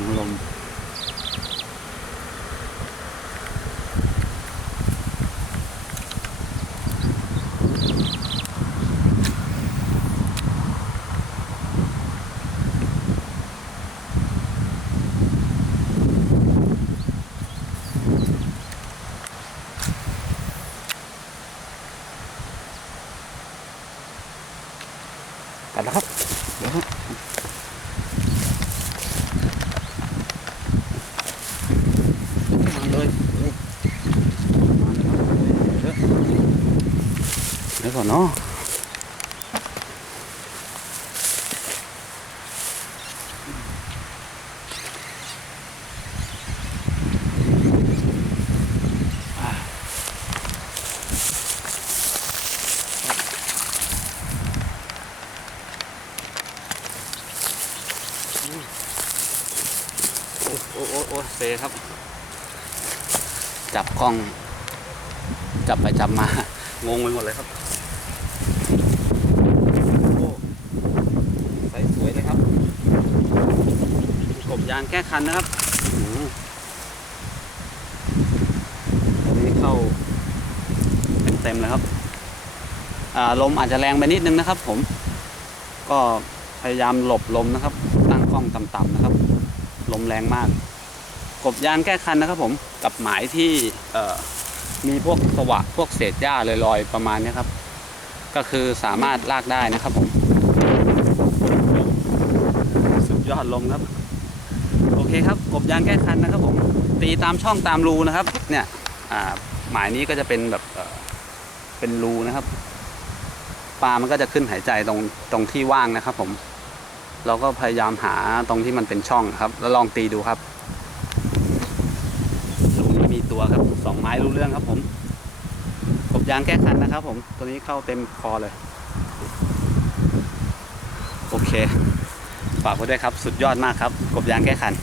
ถุงลมกันนะครับเดี๋ยวฮะ เดี๋ยวเดี๋ยวก่อนเนาะโอ้โอ้โอ้โอ้เซครับ จับกล้อง จับไปจับมา งงไปหมดเลยครับ โอ้ใสสวยเลยครับ กบ ยางแก้คันนะครับอื้อหือตอนนี้เข้าเต็มๆเลยครับอ่าลมอาจจะแรงไปนิดนึงนะครับ ผม ก็พยายามหลบลมนะครับ ตั้งกล้องต่ำๆนะครับ ลมแรงมาก กบยางแก้คันนะครับ ผมกับหมายที่เอ่อมีพวกสวะพวกเศษหญ้าลอยๆประมาณนี้ครับ ก็คือสามารถลากได้นะครับผม สุดยอดลมครับ เคครับกบยางแก้คันนะครับผมตีตามช่องตามรูนะครับเนี่ยหมายนี้ก็จะเป็นแบบเป็นรูนะครับ ปลามันก็จะขึ้นหายใจตรงตรงที่ว่างนะครับ ผม เราก็พยายามหาตรงที่มันเป็นช่องครับ แล้วลองตีดูครับรงนี้มีตัวครับสองไม้รู้เรื่องครับ ผมกบยางแก้คันนะครับ ผมตัวนี้เข้าเต็มคอเลยโอเคฝากไว้ด้วยครับ สุดยอดมากครับ กบยางแก้คัน